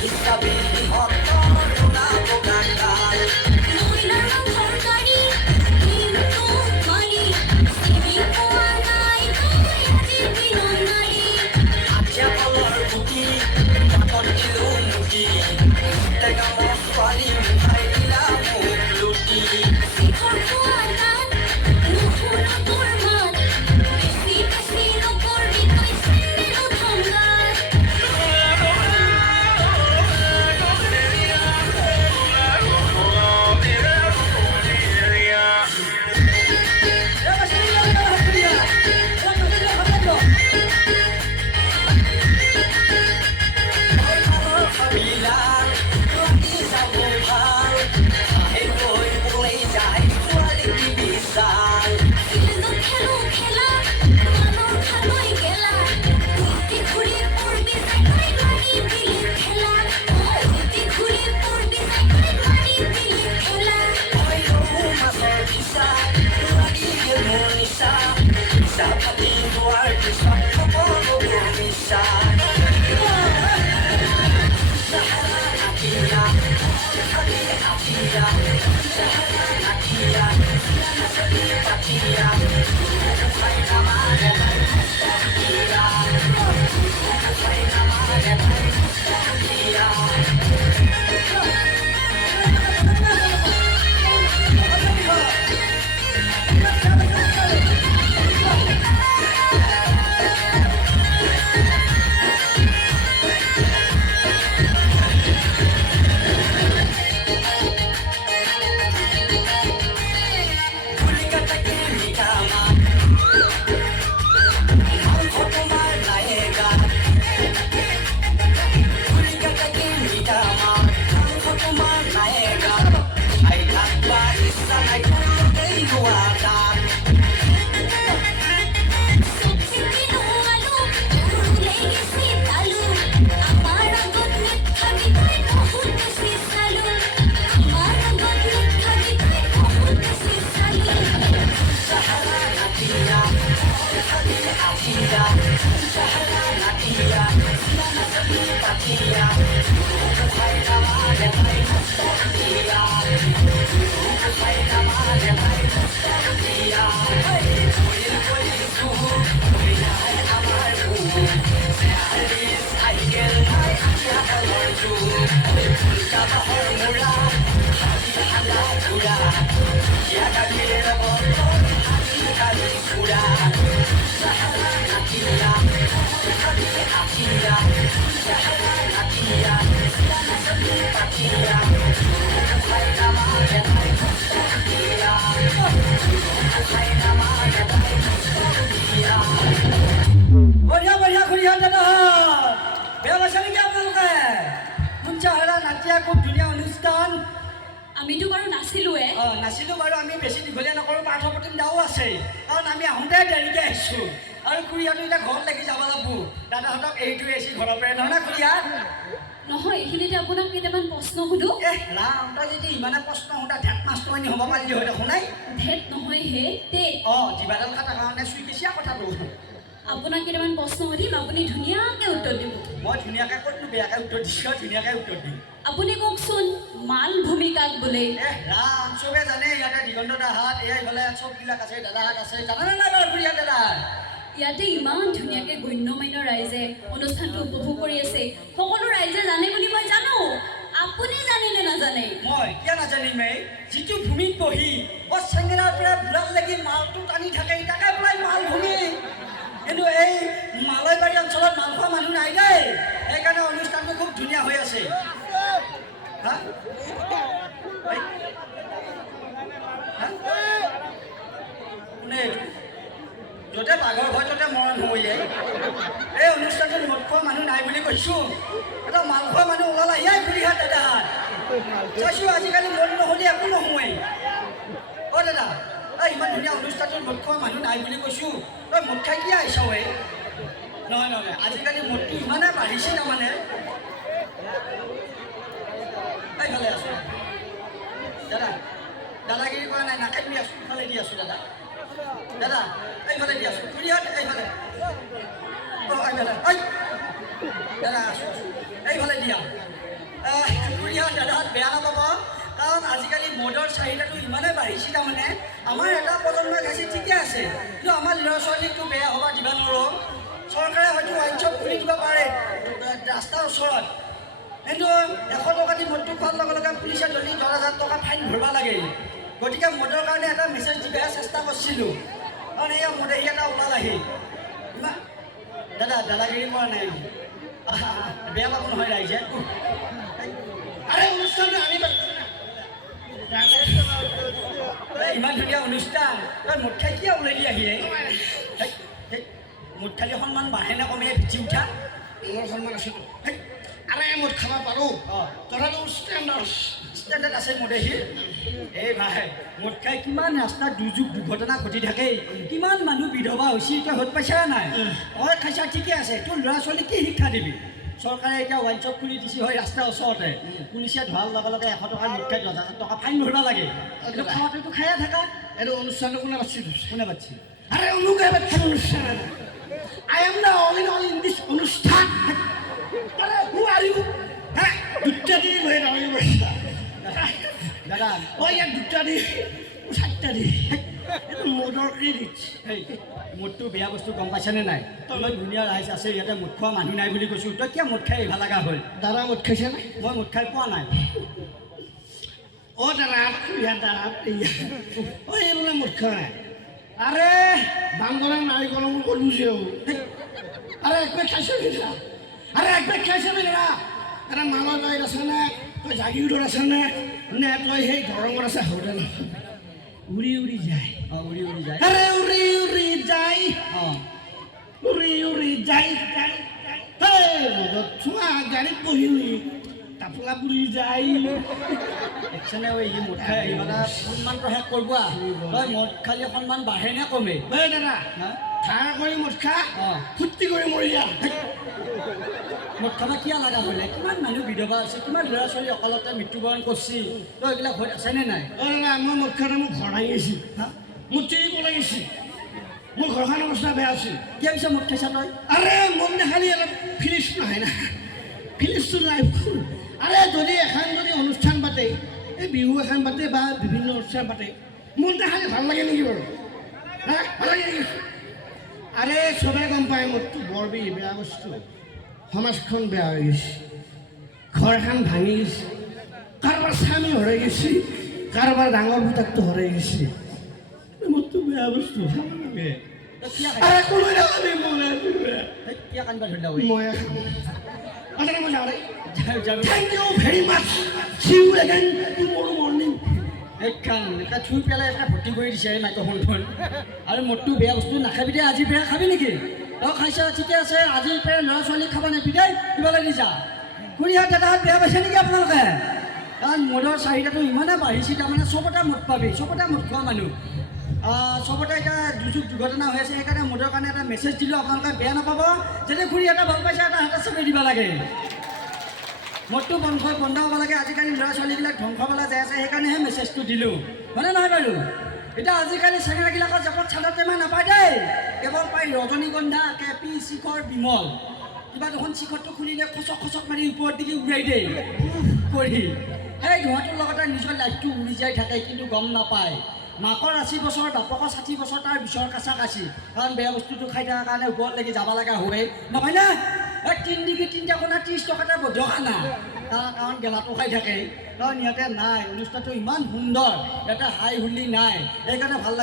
হিসাবি হতনা বোকাকাল মহিলার সরকারি কিন্তু মানি সিবি কোয়া নাই তাই আজি দিন নারী আচ্ছা কলর বুকি পাতন ইলু মুকি টেকা মশালি মুখাই দিলা মুখ লুটি শিখর কোয়া নান নুহুনা তোর মান বেশি বেশি নকরবি তুই সেন্দেরও ধঙ্গার Kabilang lagi sa buhay Kahit ko'y mulay dahil walang ibisang কিন্তু খেলো খেলা মানুষ খালোই গেলা উল্টি ঘুরে পড়বি সাইকেল মারি দিলে খেলা উল্টি ঘুরে পড়বি সাইকেল মারি দিলে খেলা Ay, masar bisa Lagi ilmunisa Bisa pati luar Bisa kapag bisa Sahara nakiya Hati hatiya Sahara nakiya Sila sabi patiya Ay naman Ay hatiya Ay naman Ay hatiya Kulikata kini kama Angko tumar naega Kulikata kini kama Angko tumar naega Ay takba isa ay kulay luwagan সবথেকে নোয়ালো উড়লে গেছে তালু আমার রঙত মিঠাবি তুই বহুত বেশি সালু আমার রঙত মিঠাবি তুই বহুত বেশি সালু Sahara nakiya Hati hatiya Sahara nakiya Sila sabi patiya Ay naman ay hatiya Ay naman ay hatiya Kulit kulit suhu Kulinan amar buhu Sehalis ay gelay Asya kalor juhu Pulka bahar mula Hati hala kura Ya kabir botol Hati kali kura Sahara nakiya Hati hatiya Sahara nakiya Sila sabi patiya Ay naman ay hatiya Ay naman ay hatiya बढ़िया बढ़िया खुरिया दादा ব্যবসা নাকি আপোনালোকে মুঞ্চা হেৰা নাচিয়া খুব ধুনীয়া অনুষ্ঠান আমিতো বাৰু নাছিলোৱে নাচিলোঁ বাৰু আমি বেছি দীঘলীয়া নকৰোঁ পাঠ্যপ্ৰতিম দাও আছে কাৰণ আমি আহোঁতে দেৰিকৈ আহিছোঁ আৰু খুৰীয়াটো এতিয়া ঘৰত লাগি যাব লাগিব দাদাহঁতক এৰি থৈ আহিছোঁ ঘৰৰ পৰাই নহয় না খুৰীয়া নহয় এইখিনিতে আপোনাক কেইটামান প্ৰশ্ন সুধো ৰাম তই যদি ইমানে প্ৰশ্ন সোধা ঢেক মাষ্টৰনি হ'ব পাৰিলি হয় দেখোন নাই ধেত নহয় হে তে জিভাডাল কাটাৰ কাৰণে চুই কেঁচিয়া কথাটো আপোনাক কেইটামান প্ৰশ্ন সুধিম আপুনি ধুনীয়াকৈ উত্তৰ দিব মই ধুনীয়াকৈ ক'তনো বেয়াকৈ উত্তৰ দিছোঁ ধুনীয়াকৈ উত্তৰ দিম আপুনি কওকচোন মালভূমি কাক বোলে ৰাম চবে জানে ইয়াতে দিগন্ত দাহাত এয়া ইফালে চববিলাক আছে দাদাহাত আছে জানানে নাই বাৰু খুৰীয়া দাদা ইয়াতে ইমান ধুনীয়াকৈ গণ্যমান্য ৰাইজে অনুষ্ঠানটো উপভোগ কৰি আছে সকলো ৰাইজে জানে বুলি মই জানো আপুনি জানেনে নাজানে মই কিয় নাজানিম এই যিটো ভূমিত বহি চেঙেৰাৰ পৰা বুঢ়াত লাগি মালটো টানি থাকে তাকে বোলাই মালভূমি কিন্তু এই মালয়বাৰী অঞ্চলত মাল খোৱা মানুহ নাই দেই সেইকাৰণে অনুষ্ঠানটো খুব ধুনীয়া হৈ আছে হা কোনে এইটো য'তে বাঘৰ ঘৰ ত'তে মৰণ হৈ যায় এই অনুষ্ঠানটোত মদ খোৱা মানুহ নাই বুলি কৈছোঁ এটা মাল খোৱা মানুহ ওলালা ইয়াই খুৰীহাত দাদাহাত চাইছোঁ আজিকালি মদ নহ'লে একো নোহোৱেই অ' দাদা ইমান ধুনীয়া অনুষ্ঠানটোত মদ খোৱা মানুহ নাই বুলি কৈছোঁ তই মদ খাই কি আহিছ ঐ নহয় নহয় আজিকালি মদটো ইমানেই বাঢ়িছে তাৰমানে এইফালে আছোঁ দাদা দাদাগিৰি কৰা নাই নাকে দি আছোঁ ইফালে দি আছোঁ দাদা দাদা এইফালে দি আছোঁ খুৰীহাত এইফালে অঁ এইফালে দাদা আছোঁ এইফালে দিয়া খুৰীহঁত দাদাহঁত বেয়া নাপাব কাৰণ আজিকালি মদৰ চাহিদাটো ইমানেই বাঢ়িছে তাৰমানে আমাৰ এটা প্ৰজন্মই খাইছে ঠিকে আছে কিন্তু আমাৰ ল'ৰা ছোৱালীকতো বেয়া হ'ব দিব নোৱাৰোঁ চৰকাৰে হয়তো ৱাইন শ্বপ খুলি দিব পাৰে ৰাস্তাৰ ওচৰত কিন্তু 100 টকা দি মদটো খোৱাৰ লগে লগে পুলিচে ধৰি 10,000 টকা ফাইন ভৰিব লাগে গতিকে মদৰ কাৰণে এটা মেছেজ দিবলৈ চেষ্টা কৰিছিলোঁ কাৰণ এই মদেহী এটা ওলাল আহি দাদা দাদাগিৰি কৰা নাই বেয়া পাব নহয় ৰাইজে আরে অনুষ্ঠানটা আমি ইমান ধুনীয়া অনুষ্ঠান তই মুঠ খাই কিয় ওলাই দি আহি মুঠ খালি সন্মান বাঢ়ে নে কমে ভিজি উঠা মোৰ সন্মান আছে আৰে মই খাব পাৰোঁ অঁ কথাটো ষ্টেণ্ডাৰ্ড ষ্টেণ্ডাৰ্ড আছে মদেহী এই ভাই মুঠ খাই কিমান ৰাস্তাত দুৰ্যোগ দুৰ্ঘটনা ঘটি থাকে কিমান মানুহ বিধৱা হৈছে তই হত পাইছা নাই তই খাইছা ঠিকে আছে তোৰ ল'ৰা ছোৱালীক কি শিক্ষা দিবি চৰকাৰে এতিয়া ৱাইন শ্বপ খুলি দিছে হয় ৰাস্তাৰ ওচৰতে পুলিচে ধৰাৰ লগে লগে 100 টকা নোট খাই 10,000 টকা ফাইন ভৰিব লাগে কিন্তু খাওঁতেতো খায়ে থাকা এইটো অনুষ্ঠানটো কোনে বাছি কোনে পাতিছে আরে অনুকে বাচ্চা অনুষ্ঠান I am the all in all in this অনুষ্ঠান আরে হু আর ইউ হ্যাঁ দুটা দিন হয়ে রয়ে বসা দাদা ওই এক দুটা দিন চারটা দিন মোটর ক্রেডিট সেই মুঠটো বেয়া বস্তু গম পাইছানে নাই তই ধুনীয়া ৰাইজ আছে ইয়াতে মুঠ খোৱা মানুহ নাই বুলি কৈছোঁ তই কিয় মুঠ খাই আহিব লগা হ'ল দাদা মদ খাইছে না মই মুঠ খাই পোৱা নাই ও দাদা ইয়া দাদা ইয়া ওই এগুলো মদ খায় আরে বান্দরা নারিকল অমুক করবুঝেও আরে একবার খাইছে না আরে একবার খাইছে না আরে মামা গাইড আছে না তই জাগিউডর আছে না নে তই সেই গরমত আছে হোটেল উড়ি উড়ি যায় অঁ উৰি উৰি যায় আরে উড়ি উড়ি যায় অঁ উড়ি উড়ি যায় যায় যায় হে রোদত চুয়া গাড়ীত বহি তাপলা পুৰি যায় একচেনে ঐ ই মুঠ খাই আহি মানে সন্মানটো শেষ কৰিব তই মদ খালি সন্মান বাঢ়ে নে কমে এই দাদা হা ঠাৰ কৰি মদ খা অঁ ফুৰ্তি কৰি মৰি যা মদ খাব কিয় লগা হ'লে কিমান মানুহ বিধৱা আছে কিমান ল'ৰা ছোৱালী অকালতে মৃত্যুবৰণ কৰিছে তই এইবিলাক হৈ আছেনে নাই ঐ দাদা মই মদ খাওঁতে মোৰ ঘৰ আহি গৈছে হা মোৰ তিৰিব লাগিছে মোৰ ঘৰখন অৱস্থা বেয়া আছিল কিয় পিছে মদ খাইছা তই আৰে মন দেখালি অলপ ফিনিছ নহয় না ফিনিছটো নাই আৰে যদি এখন যদি অনুষ্ঠান পাতে এই বিহু এখন পাতে বা বিভিন্ন অনুষ্ঠান পাতে মন দেখালি ভাল লাগে নেকি বাৰু হা ভাল লাগে নেকি আৰে চবে গম পায় মদটো বৰ বেয়া বস্তু সমাজখন বেয়া হৈ গৈছে ঘৰ এখন ভাঙি গৈছে কাৰোবাৰ স্বামী হৰাই গৈছে কাৰোবাৰ ডাঙৰ পুতাকটো হৰাই গৈছে মদটো বেয়া বস্তু খাব লাগে তই কিয় খাই আৰে কোনো নাখাবি মই কিয় কান্দিব ধৰিলা ঐ মই খাম মই যাওঁ দেই যাবি Thank you very much. See you again tomorrow morning. এইখন এটা চুই পেলাই এটা ভৰ্তি কৰি দিছে এই মাইক্ৰফোনখন আৰু মদটো বেয়া বস্তু নাখাবি দে আজিৰ পৰা খাবি নেকি তই খাইছা ঠিকে আছে আজিৰ পৰা ল'ৰা ছোৱালী খাব নেবি দেই কিবা লাগি যা খুৰীহঁত দাদাহঁত বেয়া পাইছে নেকি আপোনালোকে কাৰণ মদৰ চাহিদাটো ইমানে বাঢ়িছে তাৰমানে চবতে মদ পাবি চবতে মদ খোৱা মানুহ চবতে এতিয়া দুৰ্যোগ দুৰ্ঘটনা হৈ আছে সেইকাৰণে মদৰ কাৰণে এটা মেছেজ দিলোঁ আপোনালোকে বেয়া নাপাব যদি খুৰী এটা ভাল পাইছে এটা হাতে চবে দিব লাগে মদটো বন্ধ হ'ব লাগে আজিকালি ল'ৰা ছোৱালীবিলাক ধ্বংস হ'বলৈ যাই আছে সেইকাৰণেহে মেছেজটো দিলোঁ হয়নে নহয় বাৰু এতিয়া আজিকালি চেঙেৰাবিলাকৰ জাপত চাদৰ টেমা নাপায় দেই কেৱল পায় ৰজনীগন্ধা কেপি শিখৰ বিমল কিবা দেখোন শিখৰটো খুলিলে খচক খচক মাৰি ওপৰত দিগি উৰাই দিয়ে কৰি সেই ধোঁৱাটোৰ লগতে নিজৰ লাইফটো উৰি যাই থাকে কিন্তু গম নাপায় মাকৰ 80 বছৰ বাপকৰ 60 বছৰ তাৰ বিচৰ কাছা কাছি কাৰণ বেয়া বস্তুটো খাই থকাৰ কাৰণে ওপৰত লাগি যাব লগা হয় নহয় না এই 3 ডিগ্ৰী 3টা কোণা 30 টকাতে বধখানা কাৰণ গেলাটো খাই থাকে কাৰণ ইয়াতে নাই অনুষ্ঠানটো ইমান সুন্দৰ ইয়াতে হাই হুল্লি নাই সেইকাৰণে ভাল লাগে